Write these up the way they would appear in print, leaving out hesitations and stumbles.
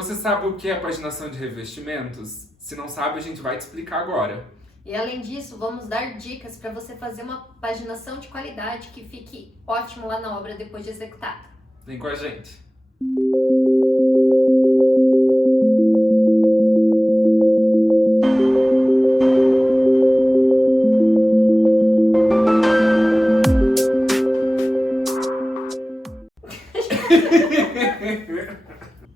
Você sabe o que é paginação de revestimentos? Se não sabe, a gente vai te explicar agora. E além disso, vamos dar dicas para você fazer uma paginação de qualidade que fique ótimo lá na obra depois de executada. Vem com a gente.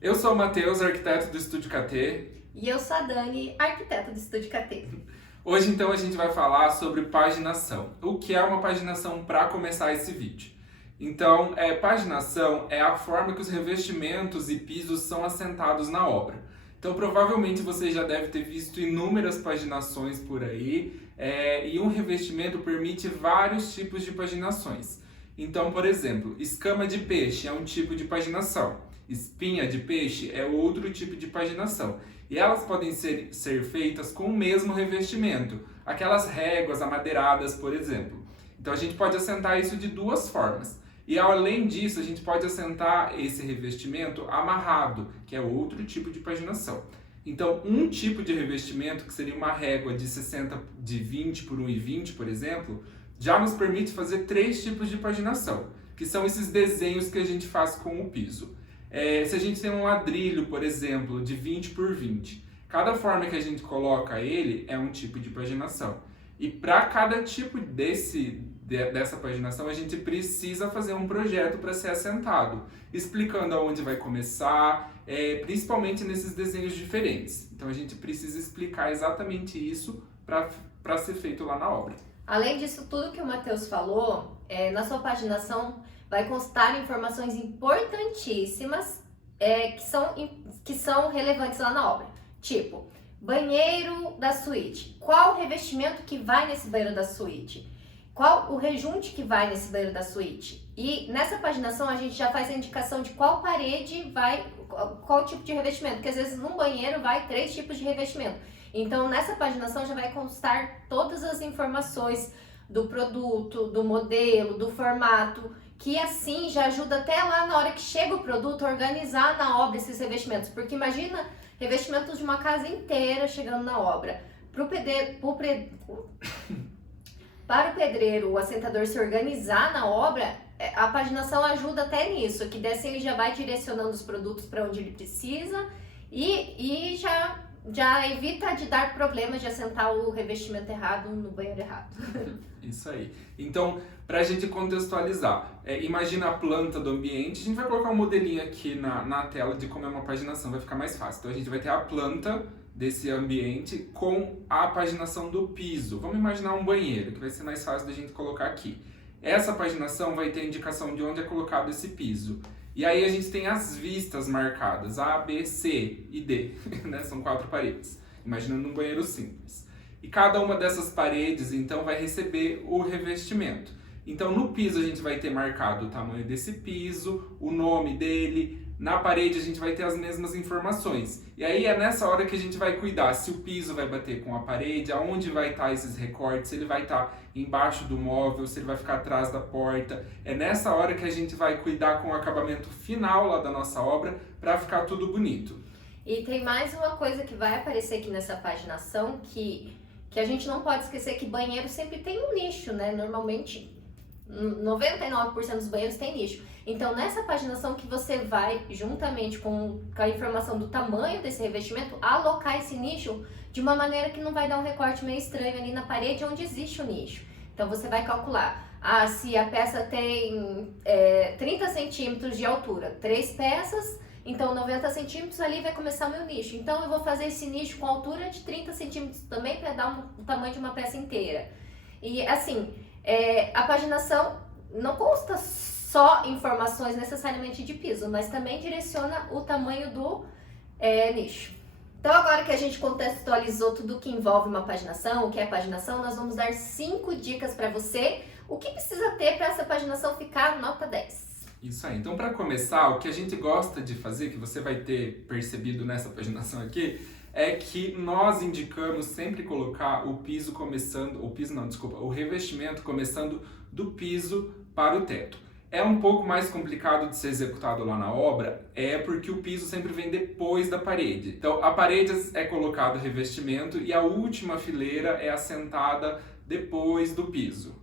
Eu sou o Matheus, arquiteto do Estúdio KT. E eu sou a Dani, arquiteta do Estúdio KT. Hoje então a gente vai falar sobre paginação. O que é uma paginação para começar esse vídeo? Então, paginação é a forma que os revestimentos e pisos são assentados na obra. Então, provavelmente você já deve ter visto inúmeras paginações por aí, e um revestimento permite vários tipos de paginações. Então, por exemplo, escama de peixe é um tipo de paginação, espinha de peixe é outro tipo de paginação. E elas podem ser feitas com o mesmo revestimento, aquelas réguas amadeiradas, por exemplo. Então a gente pode assentar isso de duas formas. E além disso, a gente pode assentar esse revestimento amarrado, que é outro tipo de paginação. Então, um tipo de revestimento, que seria uma régua de 20 por 1,20, por exemplo, já nos permite fazer 3 tipos de paginação, que são esses desenhos que a gente faz com o piso. Se a gente tem um ladrilho, por exemplo, de 20 por 20, cada forma que a gente coloca ele é um tipo de paginação. E para cada tipo dessa paginação, a gente precisa fazer um projeto para ser assentado, explicando aonde vai começar, principalmente nesses desenhos diferentes. Então a gente precisa explicar exatamente isso para ser feito lá na obra. Além disso, tudo que o Matheus falou, na sua paginação vai constar informações importantíssimas que são relevantes lá na obra. Tipo, banheiro da suíte. Qual o revestimento que vai nesse banheiro da suíte? Qual o rejunte que vai nesse banheiro da suíte? E nessa paginação a gente já faz a indicação de qual parede vai, qual tipo de revestimento. Porque às vezes num banheiro vai 3 tipos de revestimento. Então nessa paginação já vai constar todas as informações do produto, do modelo, do formato, que assim já ajuda até lá na hora que chega o produto a organizar na obra esses revestimentos. Porque imagina revestimentos de uma casa inteira chegando na obra. Para o pedreiro, o assentador se organizar na obra, a paginação ajuda até nisso, que dessa ele já vai direcionando os produtos para onde ele precisa e já evita de dar problemas de assentar o revestimento errado no banheiro errado. Isso aí. Então, para a gente contextualizar, imagina a planta do ambiente. A gente vai colocar um modelinho aqui na tela de como é uma paginação, vai ficar mais fácil. Então, a gente vai ter a planta desse ambiente com a paginação do piso. Vamos imaginar um banheiro, que vai ser mais fácil da gente colocar aqui. Essa paginação vai ter a indicação de onde é colocado esse piso. E aí a gente tem as vistas marcadas, A, B, C e D, né? São 4 paredes, imaginando um banheiro simples. E cada uma dessas paredes, então, vai receber o revestimento. Então, no piso a gente vai ter marcado o tamanho desse piso, o nome dele. Na parede a gente vai ter as mesmas informações. E aí é nessa hora que a gente vai cuidar se o piso vai bater com a parede, aonde vai estar esses recortes, se ele vai estar embaixo do móvel, se ele vai ficar atrás da porta. É nessa hora que a gente vai cuidar com o acabamento final lá da nossa obra para ficar tudo bonito. E tem mais uma coisa que vai aparecer aqui nessa paginação que a gente não pode esquecer, que banheiro sempre tem um nicho, né? Normalmente 99% dos banheiros tem nicho. Então nessa paginação que você vai, juntamente com a informação do tamanho desse revestimento, alocar esse nicho de uma maneira que não vai dar um recorte meio estranho ali na parede onde existe o nicho. Então você vai calcular, se a peça tem 30 centímetros de altura, 3 peças, então 90 centímetros ali vai começar o meu nicho. Então eu vou fazer esse nicho com altura de 30 centímetros também para dar o tamanho de uma peça inteira. E assim, a paginação não consta só informações necessariamente de piso, mas também direciona o tamanho do nicho. Então agora que a gente contextualizou tudo que envolve uma paginação, o que é paginação, nós vamos dar 5 dicas para você, o que precisa ter para essa paginação ficar nota 10. Isso aí. Então, para começar, o que a gente gosta de fazer, que você vai ter percebido nessa paginação aqui, é que nós indicamos sempre colocar o piso começando, o revestimento começando do piso para o teto. É um pouco mais complicado de ser executado lá na obra, porque o piso sempre vem depois da parede. Então, a parede é colocado revestimento e a última fileira é assentada depois do piso.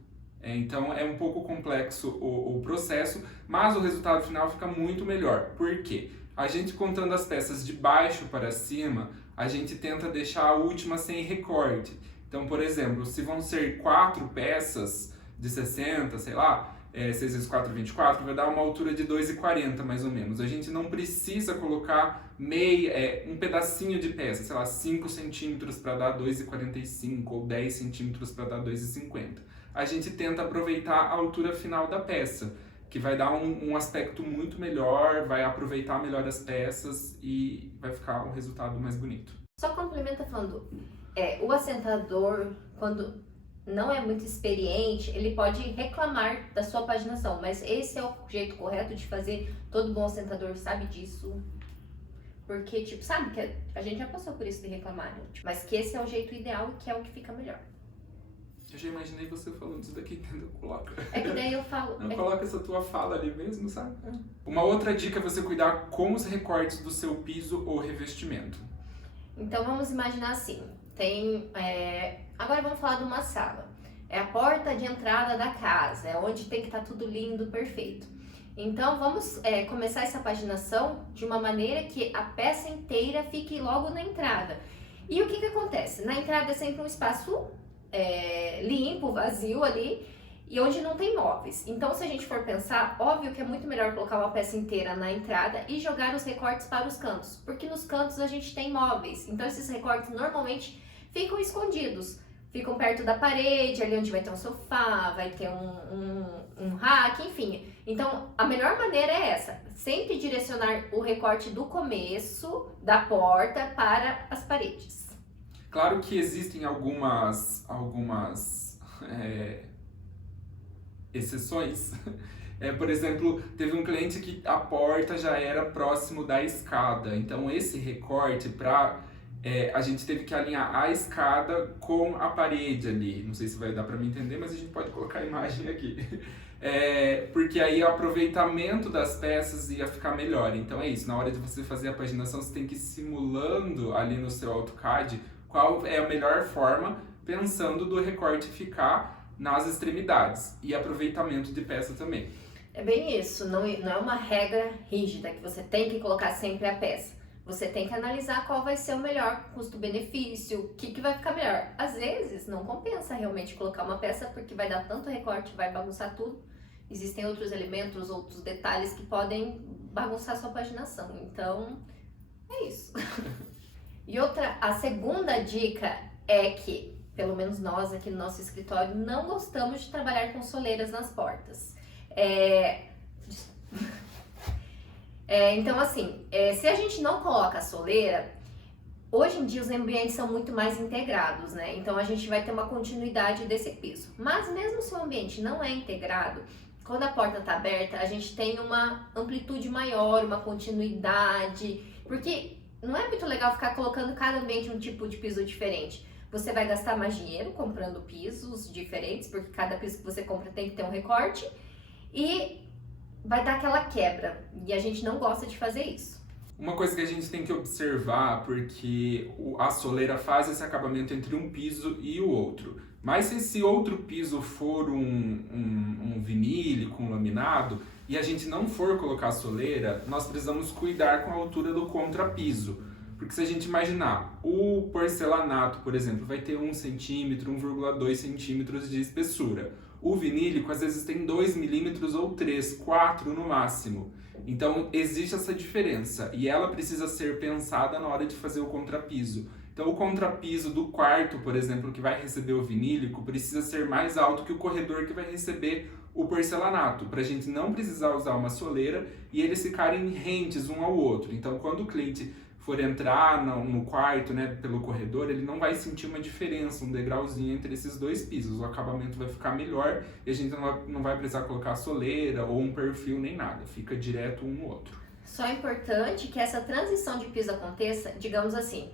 Então, é um pouco complexo o processo, mas o resultado final fica muito melhor. Por quê? A gente contando as peças de baixo para cima, a gente tenta deixar a última sem recorte. Então, por exemplo, se vão ser 4 peças de 60, sei lá, 6 vezes 4, 24, vai dar uma altura de 2,40 mais ou menos. A gente não precisa colocar um pedacinho de peça, sei lá, 5 centímetros para dar 2,45 ou 10 centímetros para dar 2,50. A gente tenta aproveitar a altura final da peça, que vai dar um aspecto muito melhor, vai aproveitar melhor as peças e vai ficar um resultado mais bonito. Só complementa falando, o assentador, quando não é muito experiente, ele pode reclamar da sua paginação, mas esse é o jeito correto de fazer, todo bom assentador sabe disso. Porque, sabe que a gente já passou por isso de reclamar, né? Mas que esse é o jeito ideal e que é o que fica melhor. Eu já imaginei você falando isso daqui, entendeu? Coloca. É que daí eu falo... Coloca essa tua fala ali mesmo, sabe? Uma outra dica é você cuidar com os recortes do seu piso ou revestimento. Então vamos imaginar assim, agora vamos falar de uma sala. É a porta de entrada da casa, é onde tem que estar tudo lindo, perfeito. Então vamos começar essa paginação de uma maneira que a peça inteira fique logo na entrada. E o que acontece? Na entrada é sempre um espaço limpo, vazio ali, e onde não tem móveis. Então, se a gente for pensar, óbvio que é muito melhor colocar uma peça inteira na entrada e jogar os recortes para os cantos, porque nos cantos a gente tem móveis. Então, esses recortes normalmente ficam escondidos, ficam perto da parede, ali onde vai ter um sofá, vai ter um rack, enfim. Então, a melhor maneira é essa, sempre direcionar o recorte do começo da porta para as paredes. Claro que existem algumas exceções. Por exemplo, teve um cliente que a porta já era próximo da escada. Então, esse recorte, a gente teve que alinhar a escada com a parede ali. Não sei se vai dar para me entender, mas a gente pode colocar a imagem aqui. Porque aí o aproveitamento das peças ia ficar melhor. Então é isso, na hora de você fazer a paginação, você tem que ir simulando ali no seu AutoCAD qual é a melhor forma, pensando do recorte ficar nas extremidades e aproveitamento de peça também. É bem isso, não é uma regra rígida que você tem que colocar sempre a peça. Você tem que analisar qual vai ser o melhor custo-benefício, o que vai ficar melhor. Às vezes não compensa realmente colocar uma peça porque vai dar tanto recorte, vai bagunçar tudo. Existem outros elementos, outros detalhes que podem bagunçar a sua paginação. Então, é isso. E a segunda dica é que, pelo menos nós aqui no nosso escritório, não gostamos de trabalhar com soleiras nas portas. Então, assim, se a gente não coloca a soleira, hoje em dia os ambientes são muito mais integrados, né? Então a gente vai ter uma continuidade desse piso. Mas mesmo se o ambiente não é integrado, quando a porta está aberta, a gente tem uma amplitude maior, uma continuidade, porque não é muito legal ficar colocando cada ambiente um tipo de piso diferente. Você vai gastar mais dinheiro comprando pisos diferentes, porque cada piso que você compra tem que ter um recorte, e vai dar aquela quebra, e a gente não gosta de fazer isso. Uma coisa que a gente tem que observar, porque a soleira faz esse acabamento entre um piso e o outro. Mas se esse outro piso for um vinílico, um laminado, e a gente não for colocar a soleira, nós precisamos cuidar com a altura do contrapiso. Porque se a gente imaginar, o porcelanato, por exemplo, vai ter 1 centímetro, 1,2 centímetros de espessura. O vinílico, às vezes, tem 2 milímetros ou 3, 4 no máximo. Então, existe essa diferença e ela precisa ser pensada na hora de fazer o contrapiso. Então, o contrapiso do quarto, por exemplo, que vai receber o vinílico, precisa ser mais alto que o corredor que vai receber o porcelanato, para a gente não precisar usar uma soleira e eles ficarem rentes um ao outro. Então, quando o cliente for entrar no quarto, né, pelo corredor, ele não vai sentir uma diferença, um degrauzinho entre esses dois pisos. O acabamento vai ficar melhor e a gente não vai precisar colocar soleira ou um perfil nem nada. Fica direto um no outro. Só é importante que essa transição de piso aconteça, digamos assim,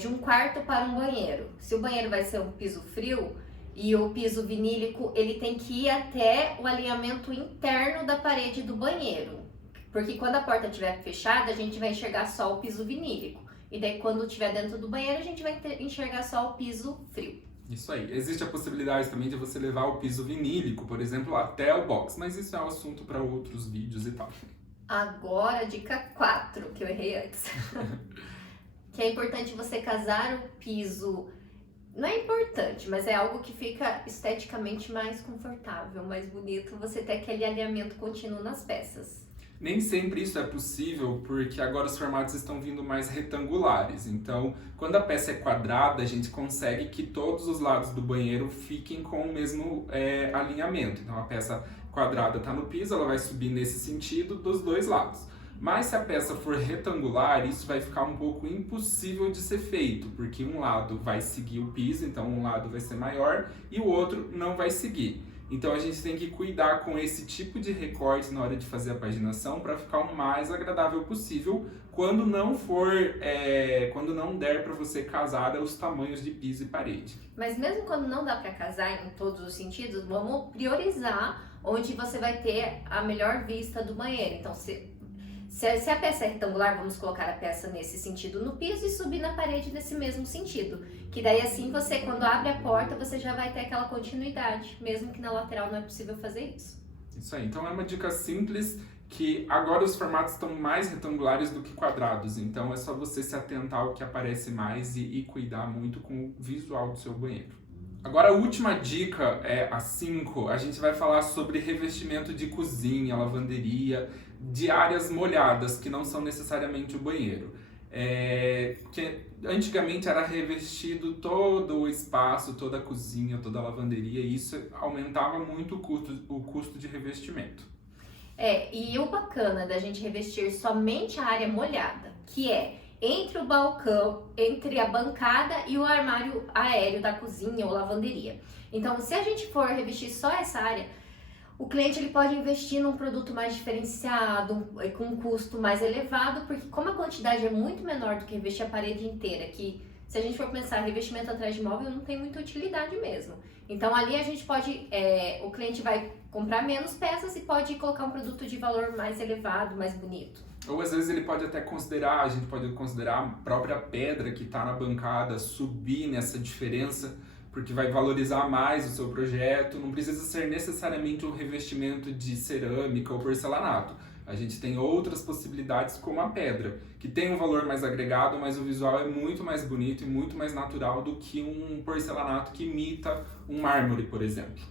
de um quarto para um banheiro. Se o banheiro vai ser um piso frio, E o piso vinílico, ele tem que ir até o alinhamento interno da parede do banheiro. Porque quando a porta estiver fechada, a gente vai enxergar só o piso vinílico. E daí quando estiver dentro do banheiro, a gente vai enxergar só o piso frio. Isso aí. Existe a possibilidade também de você levar o piso vinílico, por exemplo, até o box. Mas isso é um assunto para outros vídeos e tal. Agora, dica 4, que eu errei antes. Que é importante você casar o piso. Não é importante, mas é algo que fica esteticamente mais confortável, mais bonito. Você ter aquele alinhamento contínuo nas peças. Nem sempre isso é possível, porque agora os formatos estão vindo mais retangulares. Então, quando a peça é quadrada, a gente consegue que todos os lados do banheiro fiquem com o mesmo alinhamento. Então, a peça quadrada está no piso, ela vai subir nesse sentido dos dois lados. Mas se a peça for retangular, isso vai ficar um pouco impossível de ser feito, porque um lado vai seguir o piso, então um lado vai ser maior e o outro não vai seguir. Então a gente tem que cuidar com esse tipo de recorte na hora de fazer a paginação para ficar o mais agradável possível quando não der para você casar os tamanhos de piso e parede. Mas mesmo quando não dá para casar em todos os sentidos, vamos priorizar onde você vai ter a melhor vista do banheiro. Então se a peça é retangular, vamos colocar a peça nesse sentido no piso e subir na parede nesse mesmo sentido. Que daí assim você, quando abre a porta, você já vai ter aquela continuidade, mesmo que na lateral não é possível fazer isso. Isso aí, então é uma dica simples que agora os formatos estão mais retangulares do que quadrados, então é só você se atentar ao que aparece mais e cuidar muito com o visual do seu banheiro. Agora a última dica é a 5, a gente vai falar sobre revestimento de cozinha, lavanderia, de áreas molhadas, que não são necessariamente o banheiro. Que antigamente era revestido todo o espaço, toda a cozinha, toda a lavanderia, e isso aumentava muito o custo de revestimento. E o bacana da gente revestir somente a área molhada, que é entre o balcão, entre a bancada e o armário aéreo da cozinha ou lavanderia. Então, se a gente for revestir só essa área, o cliente ele pode investir num produto mais diferenciado, com um custo mais elevado, porque como a quantidade é muito menor do que revestir a parede inteira, que se a gente for pensar revestimento atrás de móvel não tem muita utilidade mesmo. Então ali a gente pode, o cliente vai comprar menos peças e pode colocar um produto de valor mais elevado, mais bonito. Ou às vezes ele pode até considerar, a gente pode considerar a própria pedra que está na bancada, subir nessa diferença, porque vai valorizar mais o seu projeto. Não precisa ser necessariamente um revestimento de cerâmica ou porcelanato. A gente tem outras possibilidades como a pedra, que tem um valor mais agregado, mas o visual é muito mais bonito e muito mais natural do que um porcelanato que imita um mármore, por exemplo.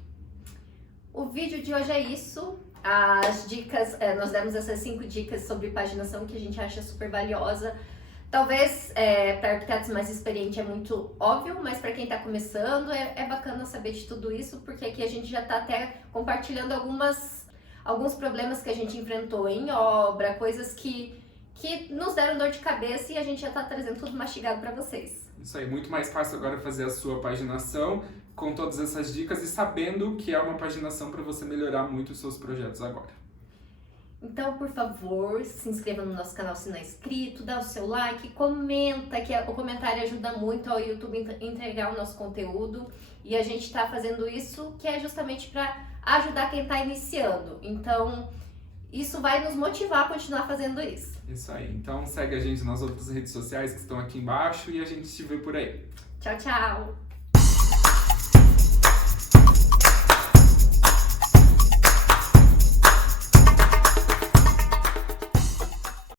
O vídeo de hoje é isso. As dicas, nós demos essas 5 dicas sobre paginação que a gente acha super valiosa. Talvez para arquitetos mais experientes é muito óbvio, mas para quem está começando é bacana saber de tudo isso, porque aqui a gente já está até compartilhando alguns problemas que a gente enfrentou em obra, coisas que nos deram dor de cabeça e a gente já está trazendo tudo mastigado para vocês. Isso aí, muito mais fácil agora fazer a sua paginação com todas essas dicas e sabendo que é uma paginação para você melhorar muito os seus projetos agora. Então, por favor, se inscreva no nosso canal se não é inscrito, dá o seu like, comenta, que o comentário ajuda muito ao YouTube entregar o nosso conteúdo. E a gente está fazendo isso que é justamente para ajudar quem está iniciando. Então, isso vai nos motivar a continuar fazendo isso. Isso aí. Então, segue a gente nas outras redes sociais que estão aqui embaixo e a gente te vê por aí. Tchau, tchau!